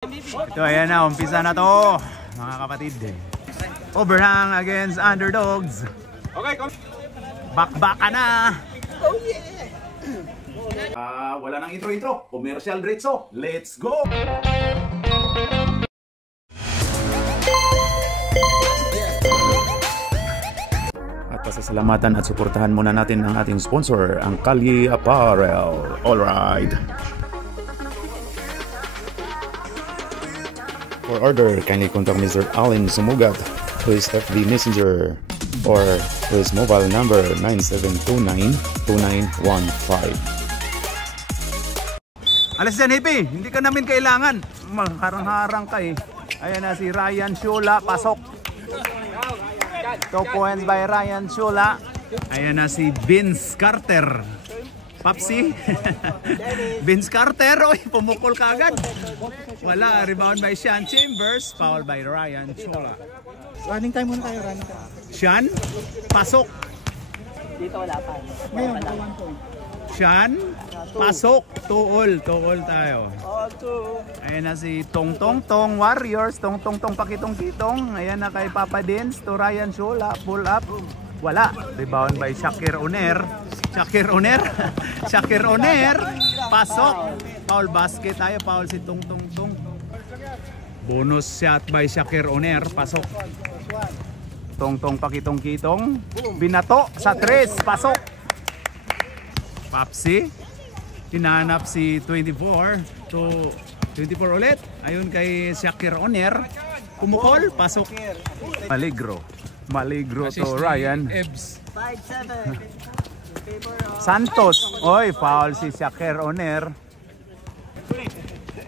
Ito, ayan na, umpisa na to, mga kapatid. Overhang against underdogs. Okay, Bakbaka na. oh yeah. Wala nang intro-intro. Commercial diretso. Let's go! At pasasalamatan at suportahan muna natin ang ating sponsor, ang Kalye Apparel. Alright. For order, kindly contact Mr. Allen Sumugat to his FB Messenger or to his mobile number 9729-2915. Alas yan, Hippie! Hindi ka namin kailangan. Harang-harang ka eh. Ayan na si Ryan Shula, pasok. 2 points by Ryan Shula. Ayan na si Vince Carter. Papsi. Vince Carter, oy, pumukol ka agad. Wala, rebound by Sean Chambers, foul by Ryan Shula. Running time muna tayo, running time. Sean, pasok. Dito wala pa. Ngayon, 1 point. Sean, pasok. Tuol tayo. All two. Ayan na si Tong Tong Tong Warriors, Tong Tong Tong Pakitong Kitong. Ayan na kay Papa Dins to Ryan Shula, pull up. Wala, rebound by Shakir Oner. Shakir Oner. Shakir Oner. Pasok. Foul basket tayo. Foul si Tong Tong Tong. Bonus shot by Shakir Oner. Pasok. Tong Tong Pakitong Kitong. Binato sa 3. Pasok. Papsi. Hinanap si 24 to 24 ulit. Ayun kay Shakir Oner. Kumukol. Pasok. Maligro to Ryan. 5-7. Santos. Oy, foul si Shakir Oner.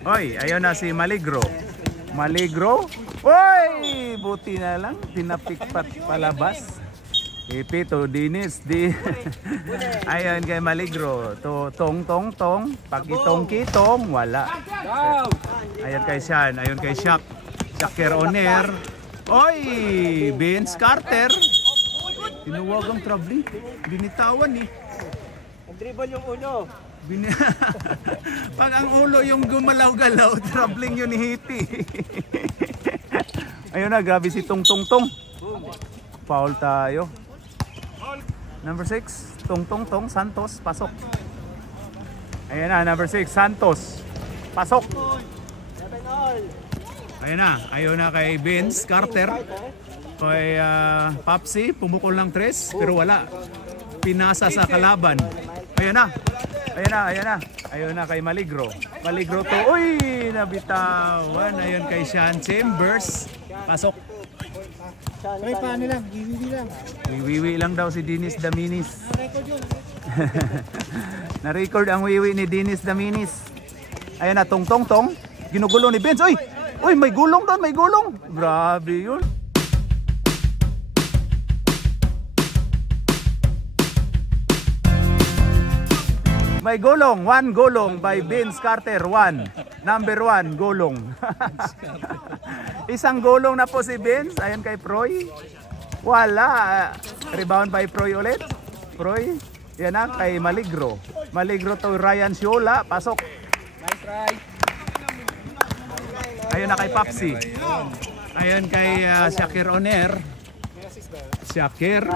Oy, ayun na si Maligro. Oy, buti na lang. Pinapikpat palabas. Ipi to Dinis. Ayun kay Maligro. To Tong Tong Tong. Pakitong Kitong. Wala. Ayun kay Sean. Ayun kay Shakir Oner. Oy, Vince Carter. Tinuwag ang traveling. Binitawan eh. Dribble yung ulo. Pag ang ulo yung gumalaw-galaw, traveling yun ni Hippie. Ayun na, grabe si Tong Tong Tong. Foul tayo. Number 6, Tong Tong Tong, Santos, pasok. Ayun na, number 6, Santos, pasok. 7 all. Ayun na kay Vince Carter. Kay Papsi, pumukol ng 3, pero wala. Pinasa sa kalaban. Ayun na kay Maligro. Maligro to. Uy, nabitawan. Ayun kay Sean Chambers. Pasok. Ay, paano lang? Wiwi lang. Wiwi lang daw si Dinis Daminis. Na-record ang wiwi ni Dinis Daminis. Ayun na, Tong Tong Tong. Ginugulo ni Vince. Uy, may gulong doon, may gulong. Grabe yun. May gulong, 1 gulong by Vince Carter, 1. Number 1, gulong. Isang gulong na po si Vince, ayun kay Proy. Wala, rebound by Proy ulit. Proy, yan na kay Maligro. Maligro to Ryan Shula, pasok. Nice try. Ayun na kay Papsi. Ayun kay Shakir Oner. Shakir.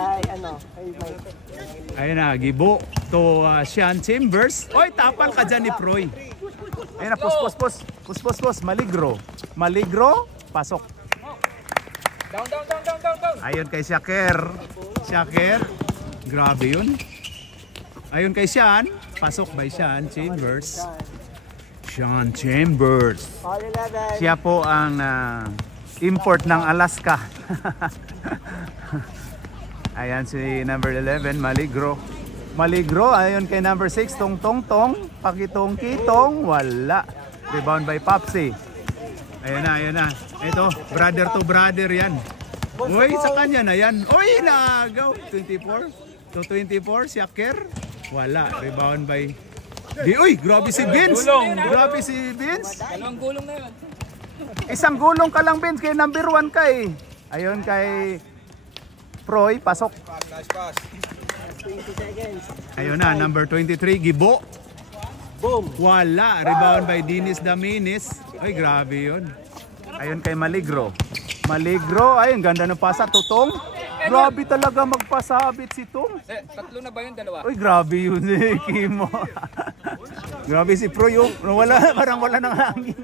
Ayun na, Gibo to Sean Chambers. Oy, tapal ka dyan ni Proy. Ayun na, pus. Maligro, pasok. Down. Ayun kay Shakir. Grabe yun. Ayun kay Sean, pasok by Sean Chambers. Sean Chambers. All 11. Siya po ang import ng Alaska. Ayan si number 11, Maligro. Ayun kay number 6, Tong Tong Tong. Pakitong Kitong. Wala. Rebound by Papsi. Ayun na. Ito, brother to brother yan. Uy, sa kanya na yan. Uy, nagaw. 24 to 24, Shakir. Wala. Rebound by... Uy, grabe si Vince. Dalawang gulong na yun. Isang gulong ka lang, Vince, kay number 1 ka eh. Ayun kay Proy, pasok. Pass. 20 seconds. Ayun na, number 23, Gibo. Boom. Wala. Rebound by Dennis Daminis. Ay, grabe yun. Ayun kay Maligro. Maligro. Ay, ang ganda ng pasa. Tutong. Grabe talaga magpasabit si Tong. Tatlo na ba yun? Dalawa? Uy, grabe yun si Kimo. Grabe si Pro yung. Parang wala nang hangin.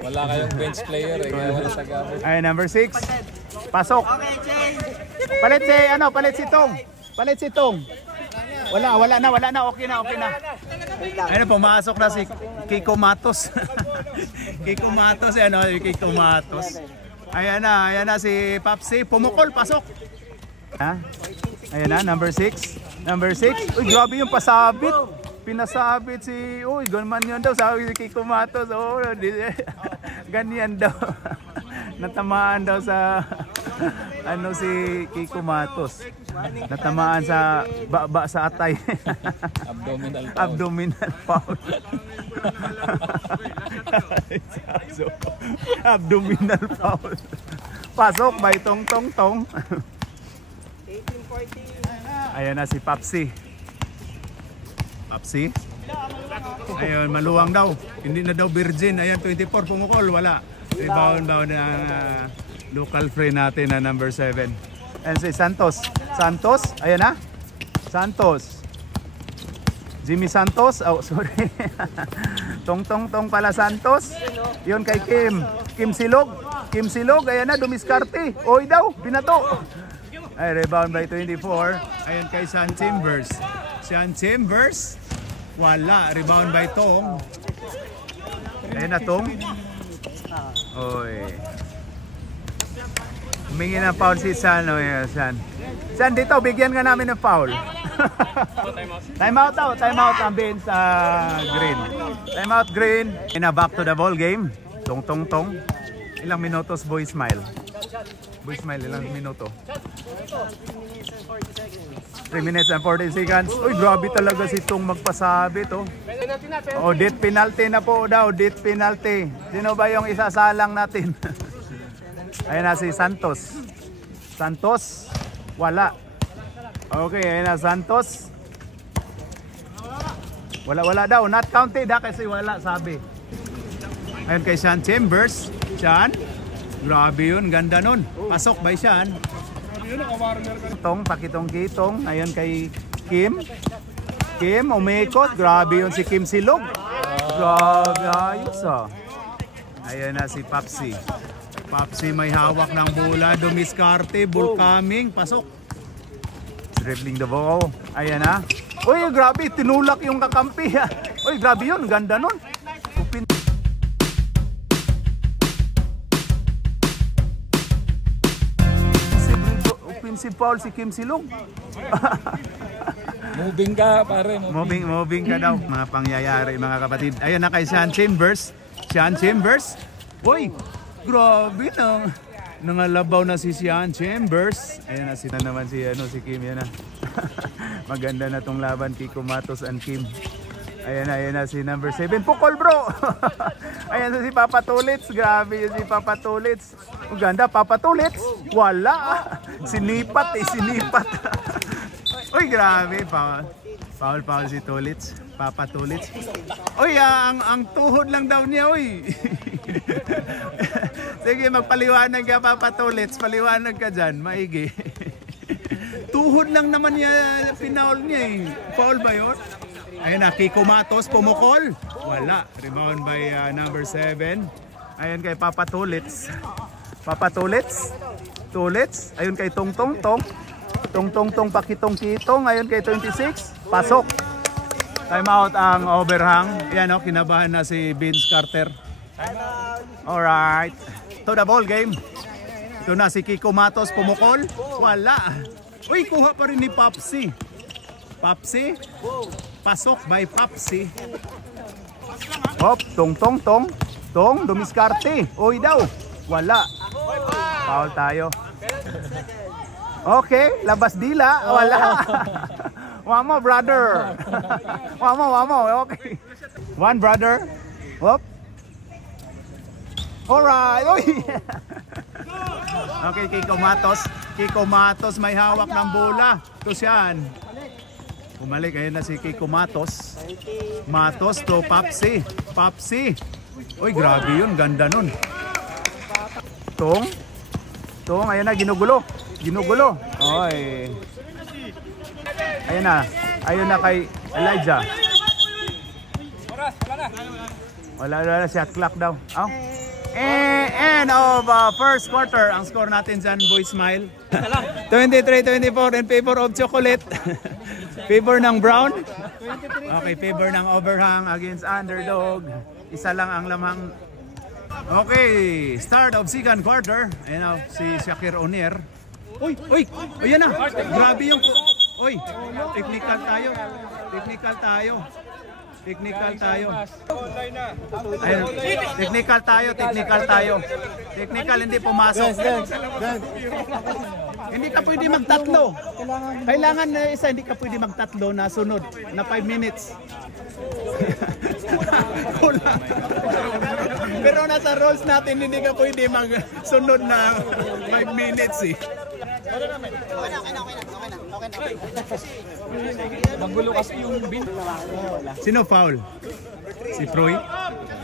Wala kayong bench player eh. Kaya wala sa gamit. Ay, number 6. Pasok. Palit si Tong. Palit si Tong. Wala na. Okay na. Ayun, pumasok na si Kiko Matos. Kiko Matos, Kiko Matos. Ayan na si Papsi. Pumukol, pasok. Ha? Ayan na, number 6. Uy, grabe yung pasabit. Pinasabit si, uy, ganman yun daw. Sabi si Kiko Matos, ganyan daw. Natamaan daw sa, si Kiko Matos. Natamaan sa, sa atay. Abdominal foul. Abdominal foul. Pasok by Tong. 18-14. Ayan na si Papsi. Ayun, maluwang daw. Hindi na daw virgin. Ayan, 24 pumukol. Wala. Rebound ng local friend natin na number 7. Ayan si Santos. Ayan na. Santos. Jimmy Santos. Oh, sorry. Tong pala Santos. Yun kay Kim Silog. Ayan na, dumiskarte. Oy daw, binato. Ay, rebound by 24. Ayan kay Sean Chambers. Wala. Rebound by Tong. Ayan na Tong. Oy. Humingi ng foul si San. San, dito, bigyan ka namin ng foul. Time out ang bench sa Green. Time out Green. Back to the ball game. Tong. Ilang minutos, Boy Smile? Ilang minuto? 3 minutes and 40 seconds. Uy, grabe talaga si Tong magpasabit, oh. Oh, death penalty na po daw, death penalty. Sino ba yung isasalang natin? Ayun na si Santos. Wala. Okay, ayun na Santos. Wala daw, not counted ha, kasi wala sabi. Ayun kay Sean Chambers. Grabe yun, ganda nun. Pasok by Sean. Pakitong kitong. Ayun kay Kim, umikot. Grabe yun si Kim Silog. Grabe, ayos ah. Ayun na si Papsi may hawak ng bola. Dumiskarte, ball coming. Pasok. Dribbling the ball. Ayan na. Uy, grabe, tinulak yung kakampi ha. Uy, grabe yun, ganda nun. Offensive foul si Kim Silog. Moving ka pare. Moving ka daw. Mga pangyayari mga kapatid. Ayun na kay Sean Chambers. Uy, grabe na. Nangalabaw na si Sean Chambers. Ayun na naman si Kim yan na. Maganda na tong laban, Kiko Matos and Kim. Ayan na si number 7. Pukol bro. Ayan na si Papa Tulits. Grabe yun si Papa Tulits. Ang ganda, Papa Tulits. Wala. Sinipat. Uy, grabe. Foul si Tulits. Papa Tulits. Uy, ang tuhod lang daw niya, uy. Sige, magpaliwanag ka, Papa Tulits. Paliwanag ka dyan, maigi. Tuhod lang naman niya, pinaul niya eh. Foul ba yun? Ayun na, Kiko Matos, pumukol. Wala. Rebound by number 7. Ayun kay Papa Tulits. Ayun kay Tong. Pakitong-kitong. Ayun kay 26. Pasok. Time out ang overhang. Ayan o, kinabahan na si Vince Carter. Alright. To the ball game. Ito na si Kiko Matos, pumukol. Wala. Uy, kuha pa rin ni Papsi. Pasok by Papsi. Hop, Tong, dumiskarte. Uy daw. Wala. Foul tayo. Okay, labas dila. Wala. Wamo, brother. Wamo. Okay. One brother. Hop. Alright. Uy. Okay, Kiko Matos may hawak ng bola. Ito siyan. Bumalik, ayan na si Kiko Matos. Matos to Papsi. Papsi. Uy, grabe yun. Ganda nun. Tong. Tong, ayan na, ginugulo. Ginugulo. Oy. Ayan na. Ayun na kay Elijah. Wala na, shot clock daw. Oh. End of first quarter. Ang score natin dyan, Boy Smile. 23-24 in favor of Chocolate. Favor ng Brown. Okay, favor ng Overhang against Underdog. Isa lang ang lamang. Okay, start of second quarter. Ayan na, si Shakir Onier. Uy, uy, ayan na. Grabe yung... Uy, technical tayo. Technical tayo. Technical tayo. Ayun, technical tayo, technical tayo. Technical, hindi pumasok. Hindi ka pwede magtatlo. Kailangan na isa, hindi ka pwede magtatlo na sunod na 5 minutes. Pero nasa rules natin, hindi ka pwede magsunod na 5 minutes eh. Magulo kasi yung bin. Sino foul? Si Froy?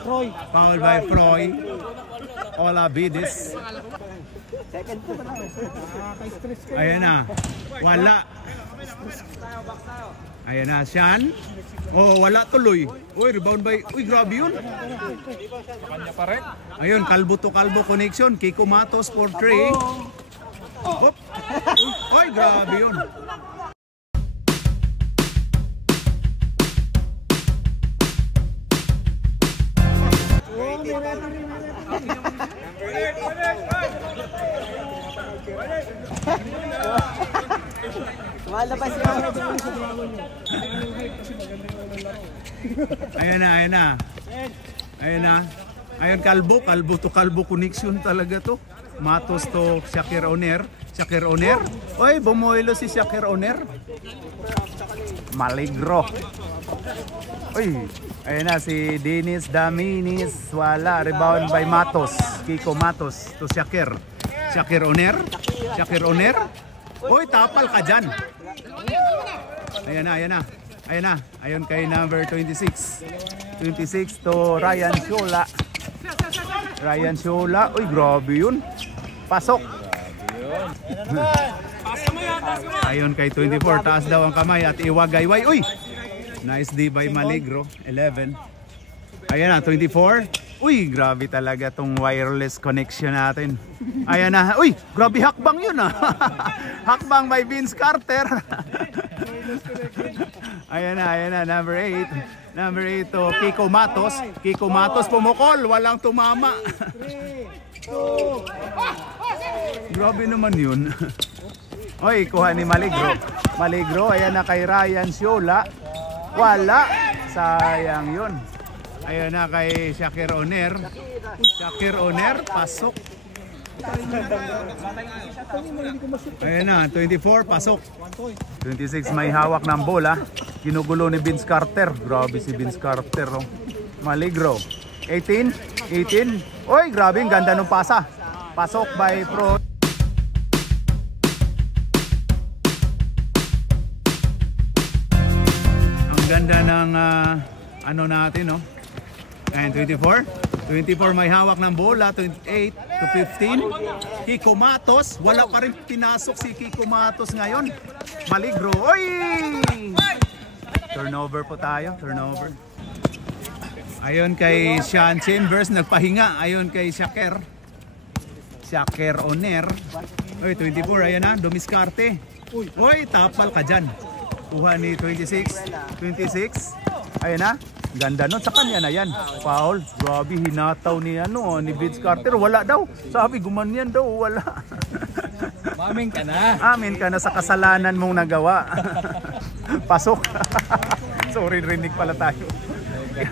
Froy. Foul by Froy. Olavidis. Ayan na. Wala. Ayan na. Sian. Oh, wala tuloy. Uy, rebound by... Uy, grabe yun. Kanya pa rin. Ayun, kalbo to kalbo connection. Kiko Matos for 3. Oop. Uy, grabe yun. Malabas yung Ayan na, ayan na. Ayan na. Ayan, kalbo to kalbo connection talaga to. Matos to Shakir Onier. Shakir Onier. Oy, bumuhilo si Shakir Onier. Maligro. Uy, ayan na si Dennis Daminis. Wala, rebound by Matos. Kiko Matos to Shakir. Shakir Onier. Shakir Onier. Uy, tapal ka dyan. Ayan na, ayan na. Ayan na, ayon kay number 26. 26 to Ryan Shola. Ryan Shola. Uy, grabe yun. Pasok. Ayon kay 24, taas daw ang kamay at iwagayway. Uy! Nice D by Maligro. 11. Ayan na, 24. Uy, grabe talaga tong wireless connection natin. Ayan na. Uy, grabe hakbang yun ah. Hakbang by Vince Carter. Ayan na, number 8. Number 8 to Kiko Matos. Kiko Matos pumukol, walang tumama. Grabe naman yun. Oy, kuha ni Maligro. Maligro, ayan na kay Ryan Shola. Wala. Sayang yun. Ayan na kay Shakir Onier. Shakir Onier, pasok. Ayan na, 24, pasok. 26, may hawak ng bola. Ginugulo ni Vince Carter. Grabe si Vince Carter. Oh. Maligro. 18. Oy, grabe, ang ganda ng pasa. Pasok by Pro. Ang ganda ng ano natin, no? Ayan, 24. 24 may hawak ng bola. 28 to 15. Kiko Matos. Wala pa rin pinasok si Kiko Matos ngayon. Maligro. Oy! Turnover po tayo. Turnover. Ayon kay Sean Chambers. Nagpahinga. Ayon kay Shakir. Shakir Onier. Oy, 24. Ayan na. Dumiskarte. Oy, tapal ka dyan. Kuha ni 26. 26. Ayan na. Ganda nun. Sa kanya na yan. Foul. Grabe, hinataw ni Vince Carter. Wala daw. Sabi, gumanyan daw. Wala. Mamin ka na. Amin ka na sa kasalanan mong nagawa. Pasok. Sorry, rinig pala tayo. May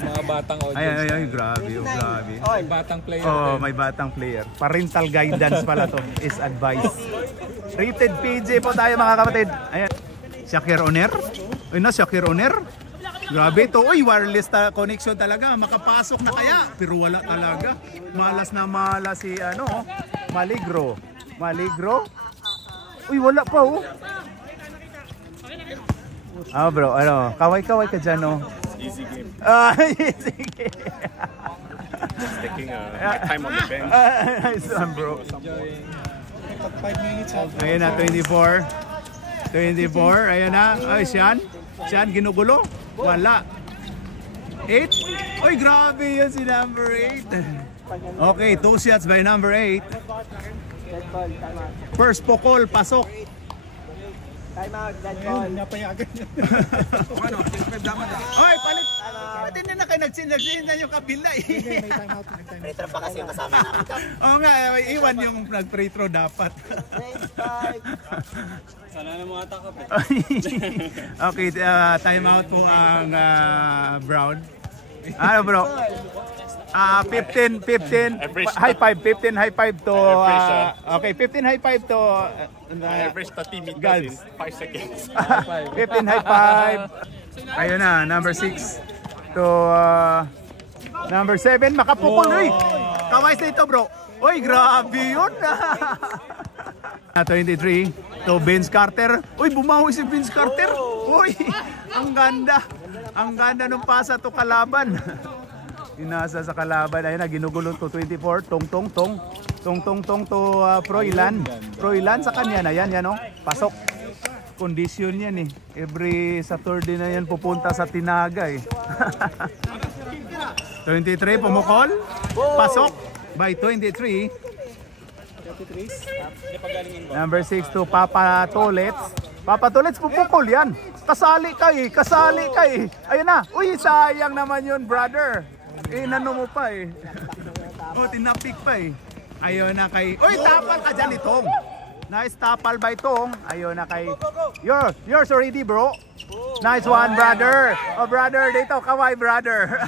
mga batang audience. Ay, grabe. Grabe. May batang player. Oh, may batang player. Parental guidance pala to. Is advice. Rated PJ po tayo mga kapatid. Ayan. Shakir Onier. Ayun na, Shakir Onier. Grabe to. Uy, wireless connection talaga. Makapasok na kaya. Pero wala talaga. Malas na malas si Maligro. Maligro. Uy, wala pa oh. Bro, ano, kaway-kaway ka dyan, no? Easy game. Easy game. Just taking my time on the bench. Nice one, bro. Ayun na, 24. 24, ayun na. Ay, Sian. Sian, ginugulo. Wala. 8. Uy, grabe yun si number 8. Okay, 2 shots by number 8. Dead ball, tama. First pokol, pasok. Time out, dead ball. Oy, palit. Pati na kayo nagsin na yung kabila eh. Retro pa kasi yung kasama namin. Oo nga, iwan yung nag-free throw dapat. Race 5. Sana na mga takap eh. Okay, time out po ang Brown. Ano bro? 15 high five, 15 high five to okay, 15 high five to Average 30 meters in girls. 5 seconds. 15 high five. Ayun na, number 6 to number 7, makapukol. Uy, kaway sa ito bro. Uy, grabe yun. 23 to Vince Carter. Uy, bumawi si Vince Carter. Uy, ang ganda. Ang ganda ng pasa to kalaban. Inasa sa kalaban. Ayun na, ginugulo to 24. Tong to Froilan. Froilan sa kanya na yan, yan oh. Pasok. Condition yan eh. Every Saturday na yan pupunta sa Tinaga eh. 23, pumukol. Pasok by 23. Number 6 to Papa Tolets. Papa Tolets, pupukol yan. Kasali ka eh. Ayun na. Uy, sayang naman yun, brother. Inano mo pa eh. Tinapik pa eh. Ayun na kay... Uy, tapal ka dyan itong. Nice tapal by Tong. Ayun na kay... Yours already, bro. Nice one, brother. Oh, brother, dito. Kaway, brother.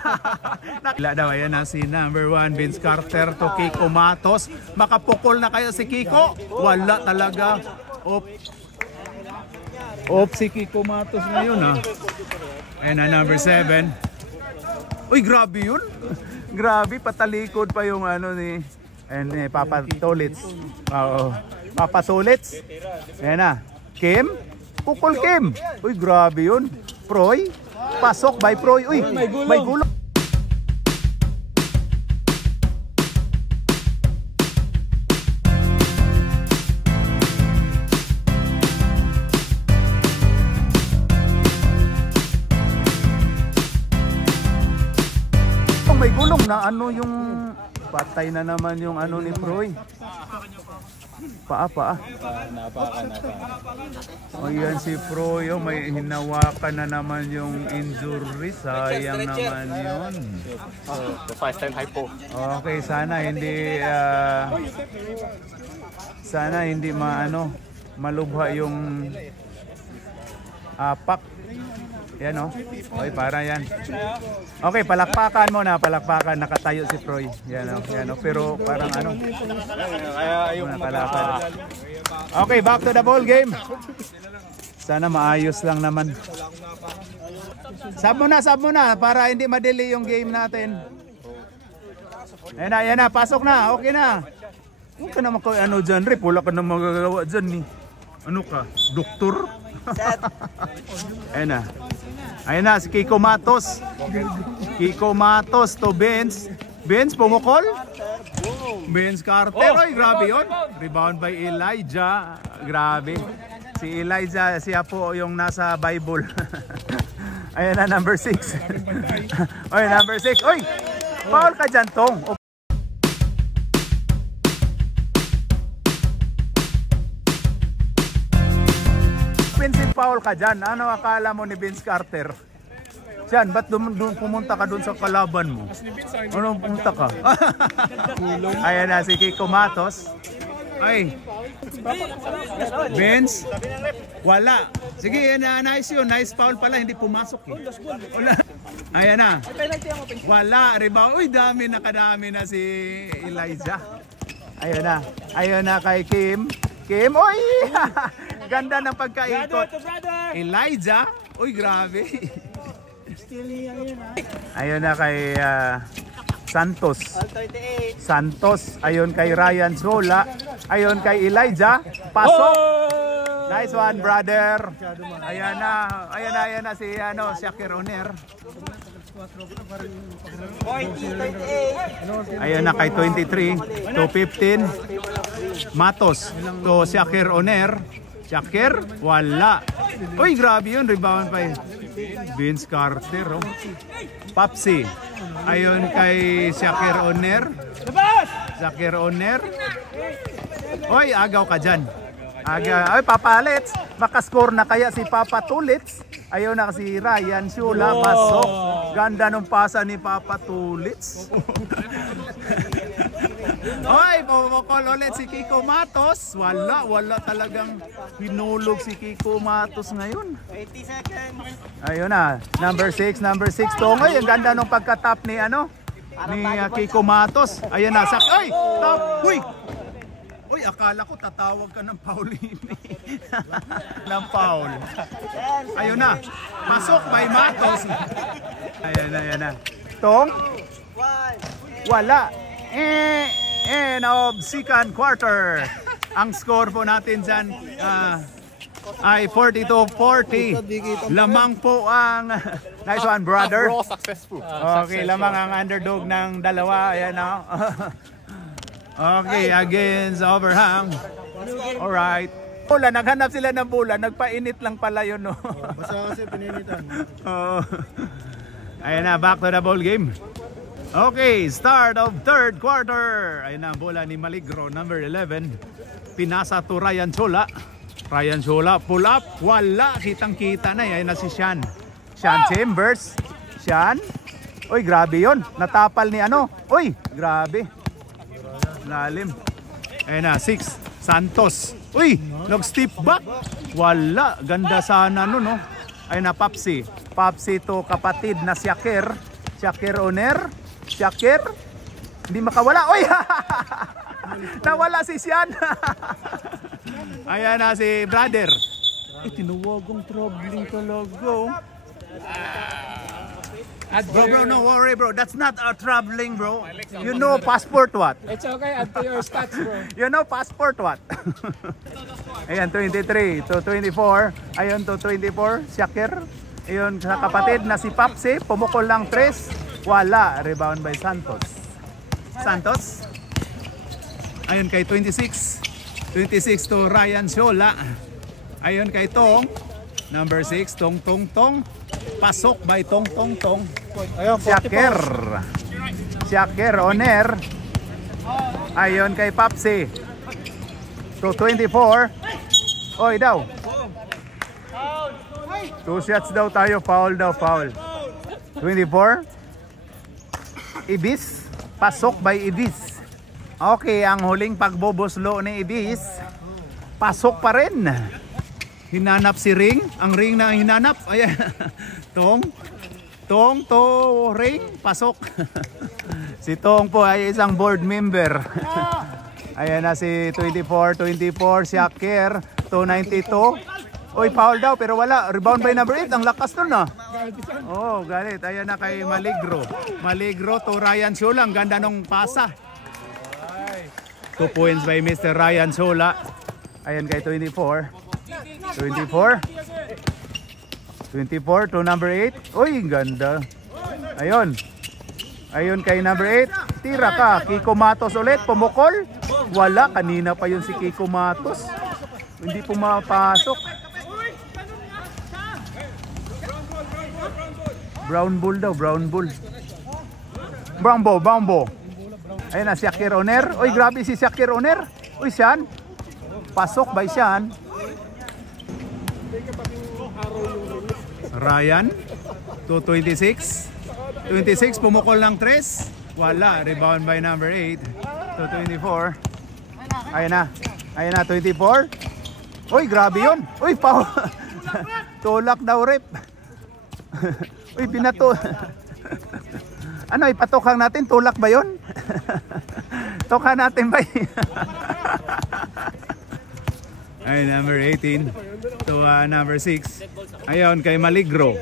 Nakila daw, ayan na si number 1, Vince Carter to Kiko Matos. Makapukol na kaya si Kiko? Wala talaga. Si Kiko Matos na yun, ha. Ayan na, number 7. Uy, grabe yun. Grabe, patalikod pa yung ano ni Papa Tolets. Oo. Papa Tolets. Ayan na. Kim. Pukol Kim. Uy, grabe yun. Proy. Pasok by Proy. Uy, may gulo. May gulong na ano yung patay na naman yung ano ni Proy. Paa. Napaka. O yan si Proy, may hinawakan na naman yung injury. Sayang naman yun. The 5'10" hypo. Okay, sana hindi malubha yung apak. Yan o. Okay, para yan. Okay, palakpakan mo na. Nakatayo si Proy. Yan o. Pero parang ano. Kaya yung palakad. Okay, back to the ball game. Sana maayos lang naman. Sab mo na para hindi madali yung game natin. Yan na. Pasok na. Okay na. Huwag ka naman ano dyan, Rip. Wala ka na magagawa dyan ni. Ano ka? Doktor? Ayun na, si Kiko Matos. Kiko Matos to Vince. Vince, pumukol. Vince Carter. Oy, grabe yun. Rebound by Elijah. Grabe. Si Elijah, siya po yung nasa Bible. Ayun na, number 6. Oy, number 6. Oy, foul ka dyan, Tong. Offensive foul ka dyan. Ano akala mo ni Vince Carter? Diyan, ba't pumunta ka doon sa kalaban mo? Ano pumunta ka? Ayan na si Kiko Matos. Ay. Vince? Wala. Sige, nice yun. Nice foul pala. Hindi pumasok eh. Wala. Ayan na. Wala. Rebound. Uy, nakadami na si Elijah. Ayan na kay Kim. Kim, uy! Ganda ng pagkaikot. Elijah, uy, grabe. Ayun na kay Santos. Santos, ayun kay Ryan Sola. Ayun kay Elijah. Pasok. Nice one, brother. Ayan na si Shakir Oner. Boy, 28. Ayan na kay 23 to 15. Matos to Shakir Oner. Shakir, wala. Uy, grabe yun. Rebound pa yun. Vince Carter. Oh. Papsi. Ayun kay Shakir Oner. Shakir Oner. Uy, agaw ka dyan. Ay, Papalits. Makascore na kaya si Papa Tulits. Ayaw na si Ryan Shula. Pasok. Ganda ng pasa ni Papa Tulits. Hoy, pumukol ulit si Kiko Matos. Wala talagang hinulog si Kiko Matos ngayon. 20 seconds. Ayun na, number 6 Tongoy. Ang ganda ng pagka-top ni Kiko Matos. Ayun na, ay, top. Uy, akala ko tatawag ka ng Paulini. ng Paul. Ayun na, pasok by Matos. Ayun na. Tong, wala. End of second quarter. Ang score po natin dyan ay 42-40. Lamang po ang nice one, brother. Successful. Okay, lamang ang underdog ng dalawa. Ayan na. Okay, against Overham. Alright. Bola, naghanap sila ng bola. Nagpainit lang pala yun, no? Basta kasi pininitan. Ayan na, back to the ball game. Okay, start of third quarter. Ayun na, bola ni Maligro, number 11. Pinasa to Ryan Chola. Ryan Chola, pull up. Wala, kitang-kita na. Ayun na si Sean. Sean Chambers. Sean. Uy, grabe yon. Natapal ni Uy, grabe. Lalim. Ayun na, 6. Santos. Uy, nag-step back. Wala, ganda sana no. Ayun na, Papsi. Papsi to kapatid na Shakir. Shakir Oner. Shakir, hindi makawala. Uy! Nawala si Sian. Ayan na si brother. Tinuwagong troubling talaga. Bro, no worry bro. That's not a troubling bro. You know passport what? It's okay, add to your stats, bro. You know passport what? Ayan, 23 to 24. Ayun to 24, Shakir. Ayun sa kapatid na si Papsi. Pumukol lang 3. Wala, rebound by Santos. Santos. Ayun kay 26. 26 to Ryan Shola. Ayun kay Tong. Number 6, Tong. Pasok by Tong. Shakir. Shakir Oner. Ayun kay Papsi. To 24. Oy daw. 2 shots daw tayo. Foul. 24. Ibis, pasok by Ibis. Okay, ang huling pagboboslo ni Ibis, pasok pa rin. Hinanap si Ring, ang Ring na hinanap. Ayan. Tong to Ring, pasok. Si Tong po ay isang board member. Ayan na si 24, Shakir, 292. Oy, foul daw pero wala. Rebound by number 8. Ang lakas nun na. Oh, galit. Ayan na kay Maligro. Maligro to Ryan Shola. Ang ganda nung pasa. 2 points by Mr. Ryan Shola. Ayan kay 24 to number 8. Uy, ganda. Ayun kay number 8. Tira ka. Kiko Matos ulit. Pumukol. Wala. Kanina pa yun si Kiko Matos. Hindi pumapasok. Brown bull. Ayun na, Shakir Oner. Uy, grabe si Shakir Oner. Uy, Sean. Pasok by Sean. Ryan. 226. 26, pumukol ng 3. Wala. Rebound by number 8. 224. Ayun na, 24. Uy, grabe yun. Uy, tulak daw rep. Uy, binato. Ano, ipatokang natin? Tulak ba yun? Toka natin ba? Ay, number 18 to number 6. Ayun, kay Maligro.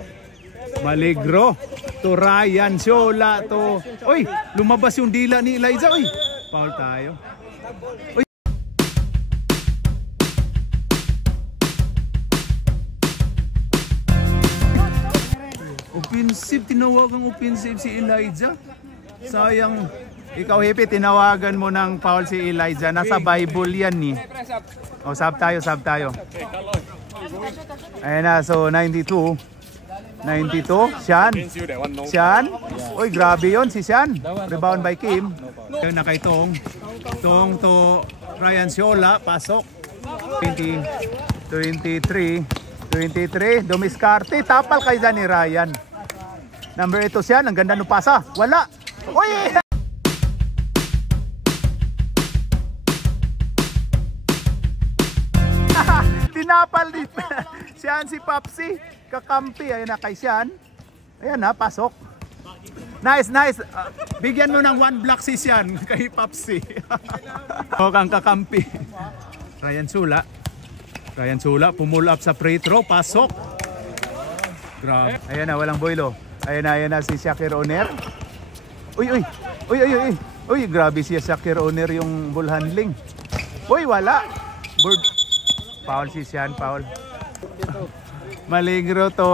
To Ryan Shola to... Uy, lumabas yung dila ni Eliza. Uy, foul tayo. Uy. offensive. Tinawagang offensive si Elijah. Sayang. Ikaw, Hippie, tinawagan mo ng foul si Elijah. Nasa Bible yan ni. O, sub tayo. Ayan na, so 92. 92, Sian. Uy, grabe yon si Sian. Rebound by Kim. Ayun na kay Tong. Tong to Ryan Siola, pasok. 23, Dumiscarte, tapal kay Danny Ryan. Number 8 Sian, ang ganda ng pasa. Wala. Uy! Tinapal din. Siyan si Papsi. Kakampi. Ayun na kay Siyan. Ayan na, pasok. Nice. Bigyan mo ng 1 block si Siyan kay Papsi. O kang kakampi. Ryan Sula. Pumull up sa free throw. Pasok. Grabe. Ayan na, walang boylo. Ayan na si Shakir Oner. Uy, grabe si Shakir Oner yung ball handling. Uy, wala. Bird. Foul si Sian, foul. Maligro to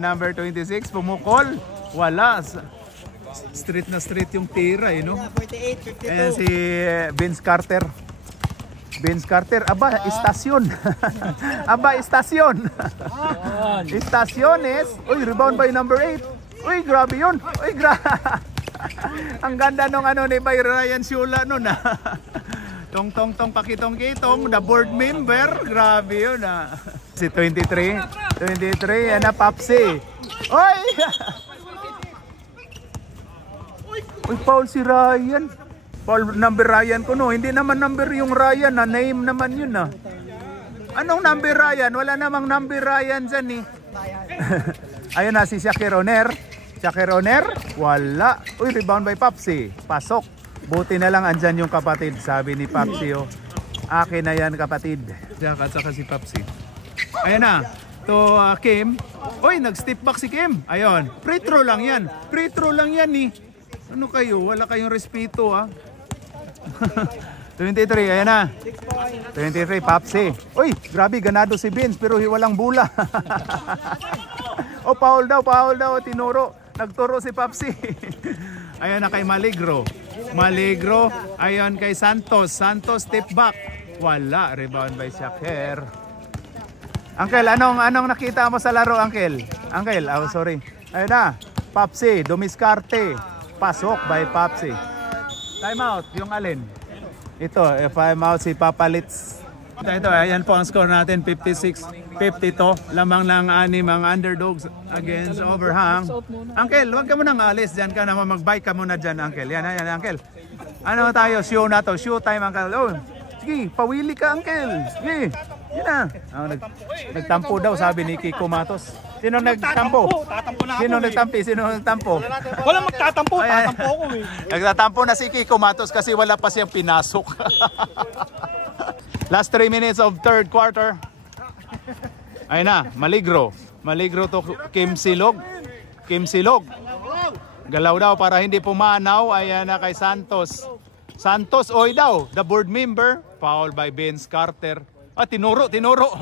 number 26, pumukol. Wala. Street na street yung tira, no? Ayan si Vince Carter. Aba, istasyon. Istasyones. Uy, rebound by number 8. Uy, grabe yun. Ang ganda nung ni by Ryan Siola nun. Tong pakitong-kitong, the board member, grabe yun Si 23, yan na Papsi. Oy! Uy, foul si Ryan. Foul number Ryan ko hindi naman number yung Ryan name naman yun Anong number Ryan? Wala namang number Ryan dyan Ayun na si Shakir Oner. Wala. Uy, rebound by Papsi. Pasok. Buti na lang andyan yung kapatid, sabi ni Papsi. Akin na yan, kapatid. At saka si Papsi. Ayan na. To Kim. Uy, nag-step back si Kim. Ayun. Free throw lang yan Ano kayo? Wala kayong respeto 23, ayan na. 23, Papsi. Uy, grabe, ganado si Vince pero walang bula. Foul daw. Tinuro. Nagturo si Papsi. Ayan na kay Maligro, ayun kay Santos, step back. Wala, rebound by Shakir. Uncle, anong nakita mo sa laro, Uncle? Sorry. Ayun na, Papsi, Dumiscarte. Pasok by Papsi. Time out, yung alin? Ito, time out si Papalitz. Ito, ayan po ang score natin, 56-52. Lamang ng 6 ang underdogs against Overhang. Uncle, huwag ka munang alis. Diyan ka naman, mag-bike ka muna dyan, Uncle. Yan, Uncle. Ano tayo? Show na to. Show time, Uncle. Oh, sige, pawili ka, Uncle. Sige, yun na. Nagtampo daw, sabi ni Kiko Matos. Sino nagtampo? Sino nagtampo? Walang magtatampo, tatampo ko Nagtatampo na si Kiko Matos kasi wala pa siyang pinasok. Last 3 minutes of third quarter. Ayun na, Maligro to Kim Silog. Galaw daw para hindi pumanaw. Ayan na kay Santos. Oy daw, the board member. Foul by Vince Carter. Tinuro. Tinuro,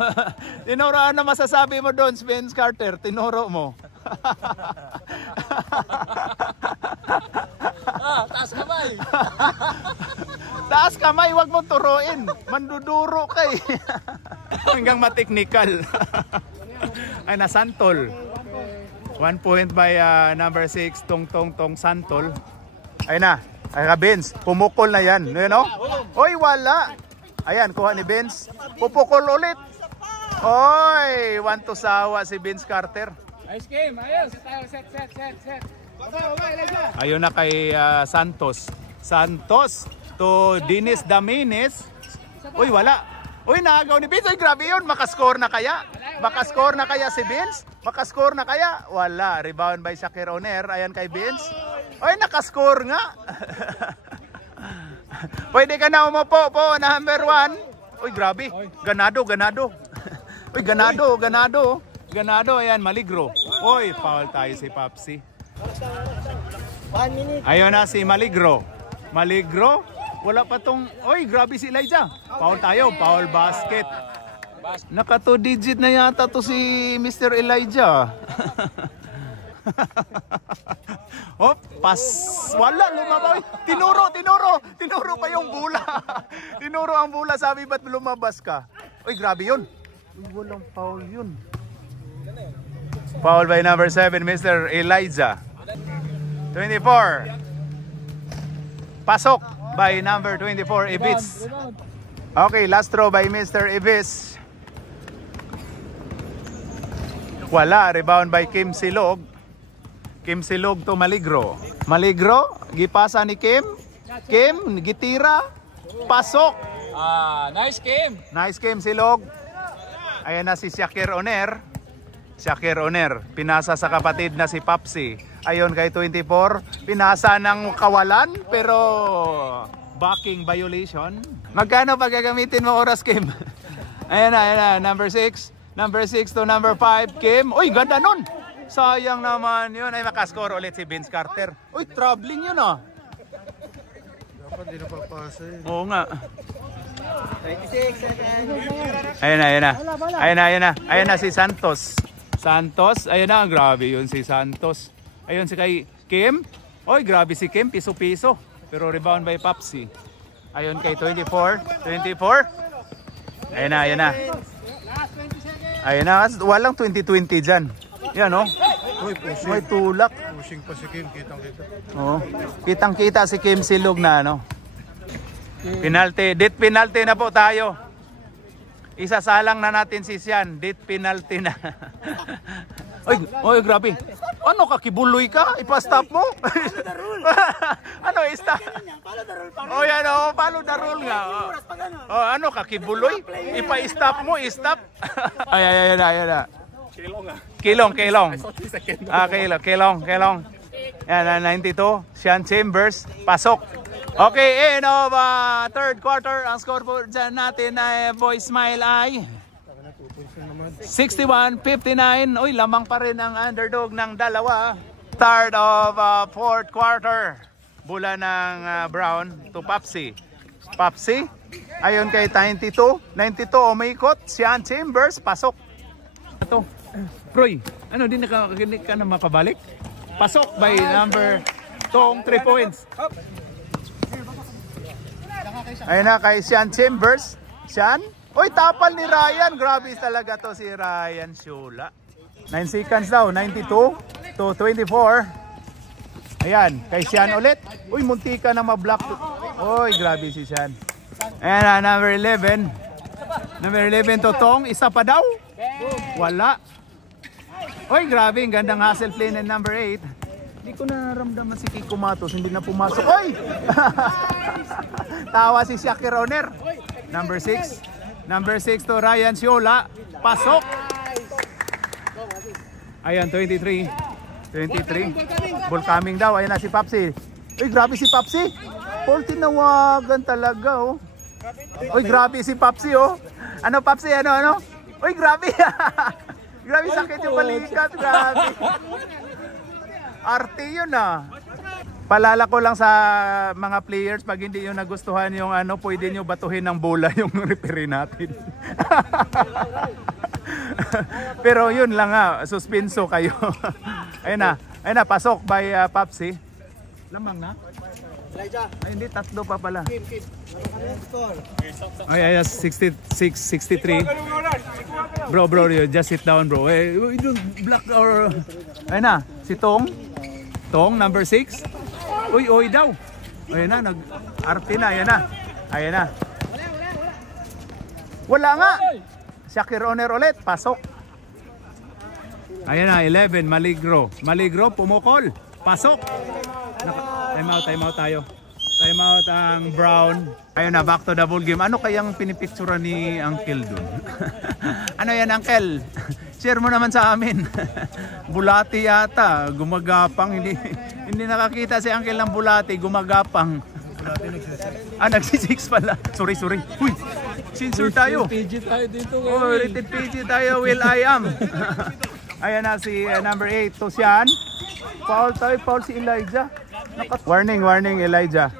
ano masasabi mo doon, Vince Carter? Tinuro mo. Taas kamay, wag mo turuin. Manduduro kay. Hanggang ma-technical. Ay na Santol. 1 point by number 6 Tong Santol. Ay na. Ay ka Benz, pumukol na yan. Oy, wala. Ayan, kuha ni Benz. Pupukol ulit. Oy, want to sawa si Vince Carter. Ice game, ayos. Set. Ayun na kay Santos to Dennis Damines. Uy, wala. Uy, naagaw ni Vince. Uy, grabe yun. Makascore na kaya si Vince? Wala. Rebound by Shakir Oner. Ayan kay Vince. Uy, nakascore nga. Pwede ka na umupo po, number 1. Uy, grabe. Ganado. Uy, ganado. Ayan, Maligro. Uy, foul tayo si Papsi. 1 minute. Ayun na si Maligro. Wala pa tong... Uy, grabe si Elijah. Foul tayo, foul basket. Naka 2 digit na yata to si Mr. Elijah. Hop, pas. Wala, lumabaw. Tinuro pa yung bula. Tinuro ang bula, sabi ba't lumabas ka? Uy, grabe yun. Uy, walang foul yun. Foul by number 7, Mr. Elijah. 24. Pasok by number 24, Ibis. Okay, last throw by Mr. Ibis. Wala, rebound by Kim Silog. Kim Silog to Maligro. Maligro, gipasa ni Kim. Kim, gitira. Pasok. Nice game. Nice Kim Silog. Ayan na si Shakir Oner. Shakir Oner, pinasa sa kapatid na si Papsi. Ayon kay 24, pinasa ng kawalan pero backing violation. Magkano pag gagamitin mo oras, Kim? Ayan na, number 6. Number 6 to number 5, Kim. Uy, ganda nun. Sayang naman yun. Ay, makascore ulit si Vince Carter. Uy, troubling yun ah. Dapat di napapasa eh. Oo nga. 26 seconds. Ayan na si Santos. Santos, ayan na, grabe yun si Santos. Ayun si kay Kim. Oy, grabe si Kim, piso-piso. Pero rebound by Papsi. Ayun kay 24. Ayan na. Ayan na, walang 20-20 dyan. Yan oh. Uy, pushing. May tulak. Pushing pa si Kim, kitang-kita. Oo. Kitang-kita si Kim Silog na ano. Penalty. Dit penalty na po tayo. Isasalang na natin si Sian. Dit penalty na. Oy, grabe. Ano ka, kibuloy ka? Ipa-stop mo? Ano, stop? Oh, yan oh, follow the rule nga. Oh, ano ka, kibuloy? Ipa-stop mo, stop. Ayan na. Kilong. Kilong. Yan, 92. Sian Chambers, pasok. Okay, end of third quarter. Ang scoreboard dyan natin ay Boy Smile ay 61-59. Uy, lamang pa rin ang underdog ng dalawa. Start of fourth quarter. Bula ng Brown to Papsi. Papsi, ayon kay 92. 92 umikot. Sian Chambers, pasok. Ito. Proy, ano din nakakinig ka na mapabalik? Pasok by number tong 3 points. Ayun na kay Sian Chambers. Sian. Uy, tapal ni Ryan. Grabe talaga to si Ryan Shula. 9 seconds daw. 92 to 24. Ayan, kay Sian ulit. Uy, munti ka na ma-block. Uy, grabe si Sian. Ayan na, number 11. Number 11 to Tong. Isa pa daw. Wala. Uy, grabe. Ang gandang hustle play ng number 8. Hindi ko na naramdaman si Kiko Matos. Hindi na pumasok. Uy! Tawa si Shakir Oner. Number 6. Number 6 to Ryan Siola. Pasok. Ayan, 23. Ball coming daw. Ayan na si Papsi. Uy, grabe si Papsi. Ball tinawagan talaga, oh. Uy, grabe si Papsi, oh. Ano, Papsi? Ano? Uy, grabe. Grabe, sakit yung balikat. Grabe. Arte yun, ah. Palala ko lang sa mga players, pag hindi nyo nagustuhan yung ano, pwede nyo batuhin ng bola yung referee natin. Pero yun lang nga, suspenso kayo. Ayun na, pasok by Papsi. Lamang na? Ay, hindi, tatlo pa pala. Ay, 63. Bro, just sit down, bro. Hey, don't block our... Ayun na, si Tong, number 6. Uy daw. Ayun na, nag-arte na, ayan na. Wala nga. Shakir Oner ulit, pasok. Ayan na, 11, Maligro, pumukol, pasok. Time out tayo. Time out ang Brown. Ayun na, back to the ball game. Ano kayang pinipictura ni Uncle dun? Ano yan, Uncle? Share mo naman sa amin. Bulati yata, gumagapang. Hindi nakakita si Uncle ng bulati, gumagapang. Nagsisix pala. Sorry. Uy, censure tayo. PG tayo dito. Rated PG tayo, Will I Am. Ayan na si number 8, Tosian. Foul si Elijah. Warning Elijah.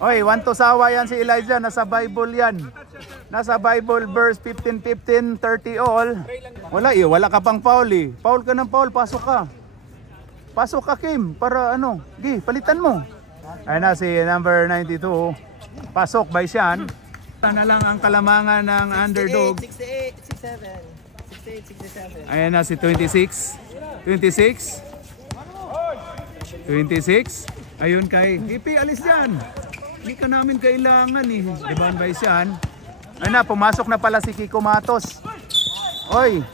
Oy, want to sawa yan si Elijah. Nasa Bible yan. Nasa Bible verse 15:15, 30 all. Wala ka pang foul eh. Foul ka ng foul, pasok ka. Pasok ka, Kim, para ano, gi, palitan mo. Ayun na si number 92. Pasok by Sean. Na lang ang kalamangan ng underdog. 68, 67. 68, 67. Ayan na si 26. 26. 26. Ayun kay Ipi, alis dyan. Hindi ka namin kailangan eh. Rebound by Sean. Ayun na, pumasok na pala si Kiko Matos. Oy.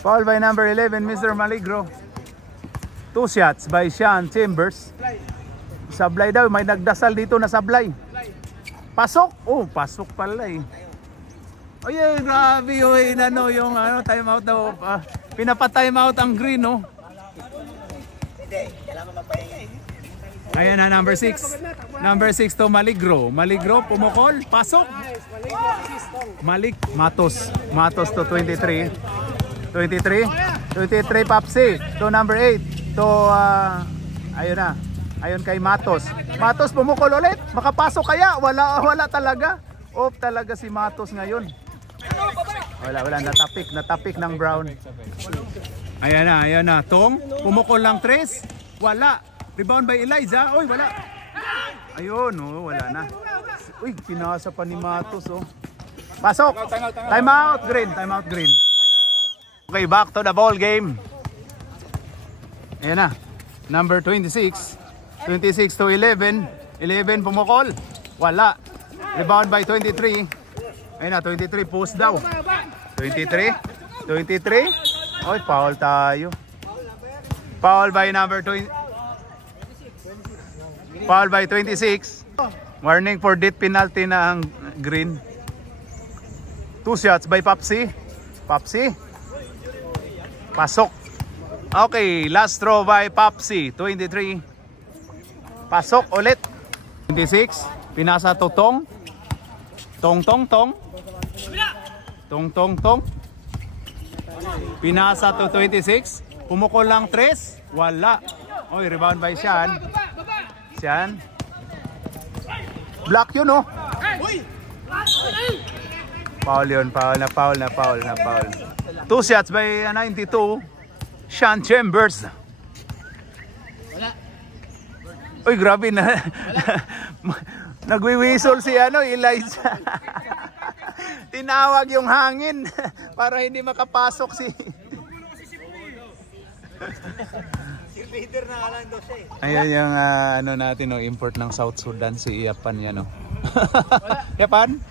Foul by number 11, Mr. Maligro. 2 shots by Sean Chambers. Sablay daw, may nagdasal dito na sablay. Pasok? Oh, pasok pala eh. Oy, grabe yun, ano, yung ano, timeout daw. Pinapa-timeout ang green, no? Ayan na, number 6. Number 6 to Maligro. Maligro, pumukol, pasok. Matos. Matos to 23. 23. 23, Papsi. To number 8. To, ayun na. Ayun kay Matos. Matos, pumukol ulit. Makapasok kaya? Wala talaga. Off talaga si Matos ngayon. Wala. Natapik ng Brown. Ayan na. Tong, pumukol lang 3. Wala. Rebound by Elijah. Oy, wala. Ayun, oh, wala na. Uy, pinasa pa ni Matos, oh. Pasok. Timeout, green. Okay, back to the ball game. Ayan na. Number 26. 26 to 11. 11 pumukol. Wala. Rebound by 23. Ayun na, 23 post daw. 23. Oy, foul tayo. Foul by number 20. Foul by 26. Warning for death penalty na ang green. 2 shots by Papsi. Pasok. Okay, last throw by Papsi. 23. Pasok ulit. 26. Pinasa to Tong. Tong. Pinasa to 26. Pumukol lang 3. Wala. Oy, rebound by Sean. Block yun, oh. Foul yun. Foul na foul. 2 shots by 92. Sean Chambers. Uy, grabe na. Nagwi-whistle si Elijah. Tinawag yung hangin para hindi makapasok si... Ayan yung natin, import ng South Sudan, si Iapan yan, no. Iapan?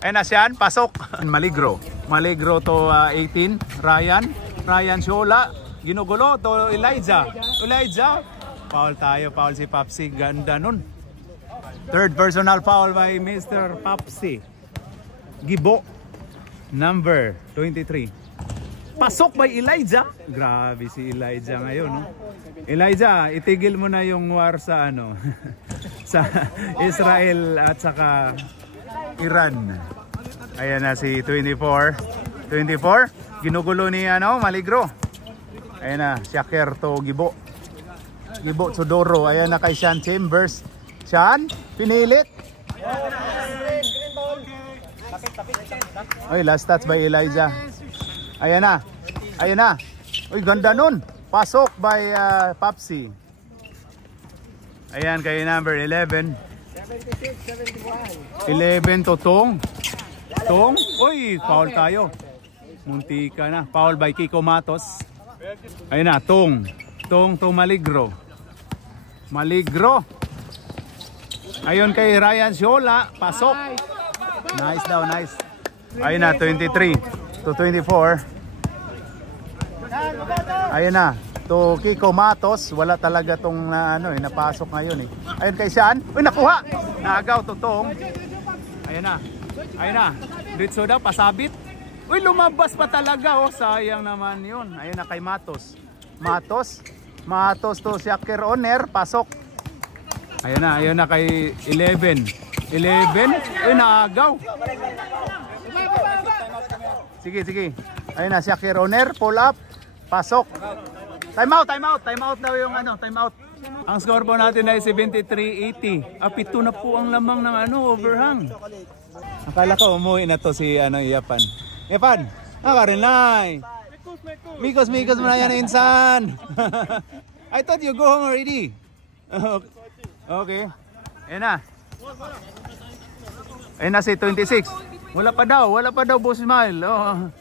Ayan na siyan, pasok. Maligro to 18. Ryan Shola. Ginugulo to Elijah. Foul si Papsi. Ganda nun. Third personal foul by Mr. Papsi. Gibo. Number 23. Pasok by Elijah. Grabe si Elijah ngayon, no? Elijah, itigil mo na yung war sa sa Israel at saka Iran. Ayan na si 24. Ginugulo ni Maligro. Ayan na, Shaker to Gibo Sodoro. Ayan na kay Sean Chambers. Sean, pinilit. Oy, last touch by Elijah. Ayan na. Uy, ganda nun. Pasok by Papsi. Ayan kay number 11. 11 to Tong. Uy, foul tayo. Muntika na. Foul by Kiko Matos. Ayan na, Tong to Maligro. Ayun kay Ryan Shola. Pasok. Nice daw. Ayun na, 23 to 24. Ayun na, to Kiko Matos. Wala talaga tong napasok ngayon eh. Ayun kay Sean. Uy, nakuha. Naagaw to Tong. Ayun na. Dritso daw, pasabit. Uy, lumabas pa talaga, oh. Sayang naman yun. Ayun na kay Matos to Shaker Oner. Pasok. Ayun na kay 11. Uy, naagaw. Sige. Ayun na, Shaker Oner. Pull up. Pasok. Timeout daw yung timeout. Ang score po natin ay 73-80. Pito na po ang lamang ng overhang. Akala ko umuwi na to si Iapan. Iapan, nakarinay. Mikos mo na yan, Insan. I thought you go home already. Okay. Ayan na. Ayan na si 26. Wala pa daw, Boss Smile. Oh.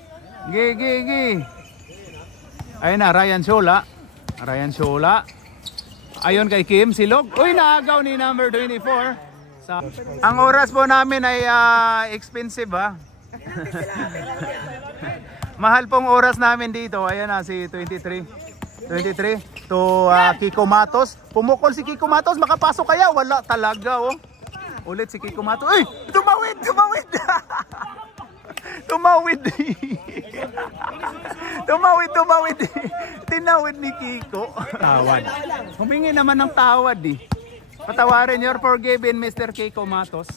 Gi. Ayan na, Ryan Shola. Ayon kay Kim Silog. Uy, naagaw ni number 24. Ang oras po namin ay expensive ha. Mahal pong oras namin dito. Ayan na si 23 to Kiko Matos. Pumukol si Kiko Matos, makapasok kaya? Wala talaga oh. Ulit si Kiko Matos. Uy! Tumawid! Tumawid. Tinawid ni Kiko. Tawad. Humingi naman ng tawad eh. Patawarin, you're forgiven, Mr. Kiko Matos.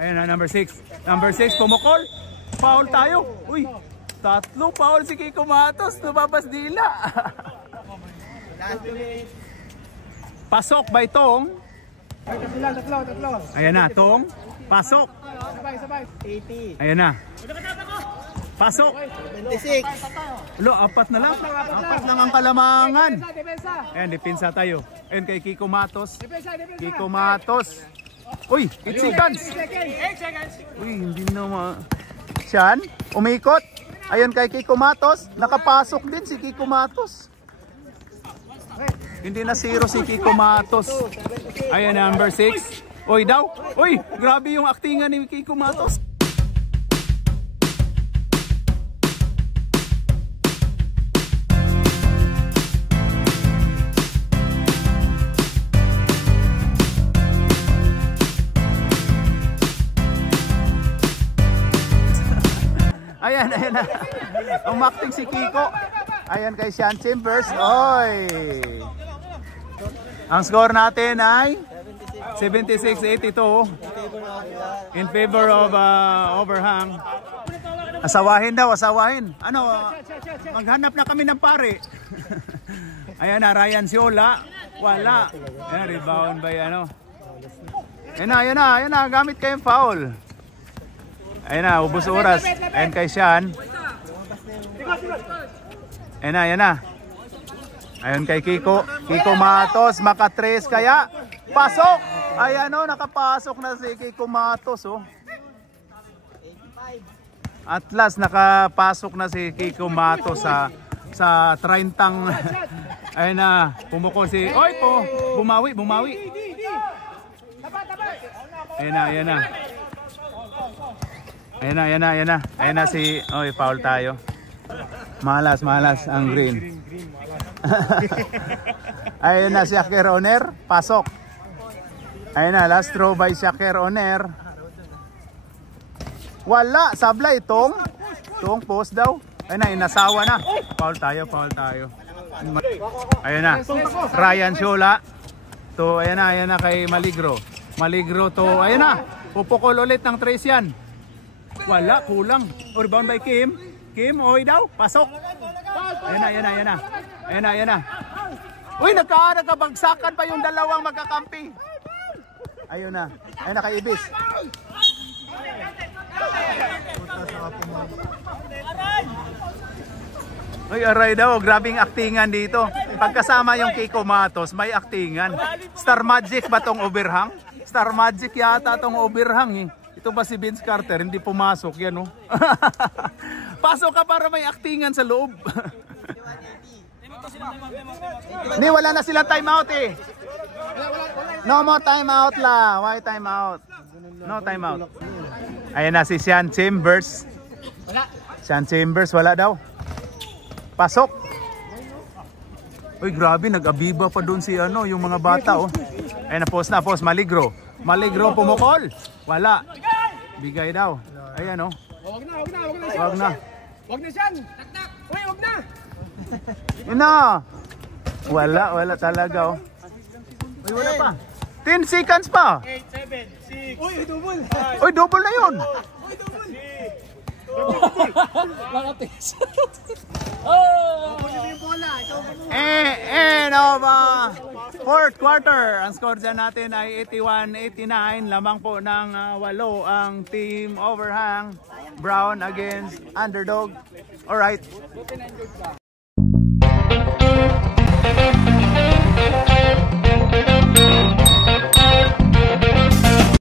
Ayun na, number 6. Number 6, pumukol. Foul tayo. Uy, 3 foul si Kiko Matos. Lumabas dila. Pasok by Tong. Tatlo. Ayan na, Tong. Pasok. Sabay. 80. Ayan na. Pasok. 26. Lo, 4 na lang. 4 lang ang kalamangan. Depensa. Ayan, depensa tayo. Ayan kay Kiko Matos. Depensa. Kiko Matos. Uy, 8 seconds. 8 seconds. Uy, hindi na Siyan, umikot. Ayan kay Kiko Matos. Nakapasok din si Kiko Matos. Hindi na zero si Kiko Matos. Ayan, number 6. Uy daw. Uy, grabe yung aktingan ni Kiko Matos. Ayan na. Umakting si Kiko. Ayan kay Sean Chambers. Oy. Ang score natin ay 76-82 in favor of Overhang. Asawahin. Ano, maghanap na kami ng pare. Ayan na, Ryan Siola. Wala. Ayan, rebound by ano. Ayan na, gamit kayong foul. Ayan na, ubos oras. Ayan kay Sean. Ayan na. Ayan kay Kiko. Kiko Matos, maka-3 kaya. Pasok! Ayan o, nakapasok na si Kiko Matos oh. At last, nakapasok na si Kiko Matos sa 30. Ayan na, pumukol si... Oy po! Bumawi! Ayan na. Ayan na si... Oy, foul tayo. Malas ang green. Ayan na si Shakir Oner. Pasok. Ayan na, last throw by Shakir Oner. Wala, sablay Tong post daw. Ayan na, inasawa na. Foul tayo. Ayan na, Ryan Shola. To, ayan na kay Maligro to, ayan na. Pupukol ulit ng trace yan. Wala, kulang. O, rebound by Kim. Oy daw, pasok. Ayan na. Uy, nagkabagsakan pa yung dalawang magkakampi. Ayun na kay Ibis. Uy, aray daw, grabing aktingan dito. Pagkasama yung Kiko Matos, may aktingan. Star Magic ba tong Overhang? Star Magic yata tong Overhang eh. Ito ba si Vince Carter? Hindi pumasok yan oh. Pasok ka para may aktingan sa loob. Hindi, wala na silang timeout eh. No more timeout la. Why timeout? No timeout. Ayan na si Sean Chambers. Wala daw. Pasok. Uy, grabe, nag-abiba pa doon si ano, yung mga bata oh. Ayan na, post. Maligro pumukol. Wala. Bigay daw. Ayan oh. Wag na. Wag na siyan. Uy, wag na. Ina. Wala talaga oh. Uy, wala pa. 10 seconds pa. 8, 7, 6. Uy, double. Uy, double na yun. Uy, double. 3, 2, Nakatis. Oh! And of fourth quarter, ang score dyan natin ay 81-89. Lamang po ng 8 ang team Overhang. Brown against Underdog. Alright.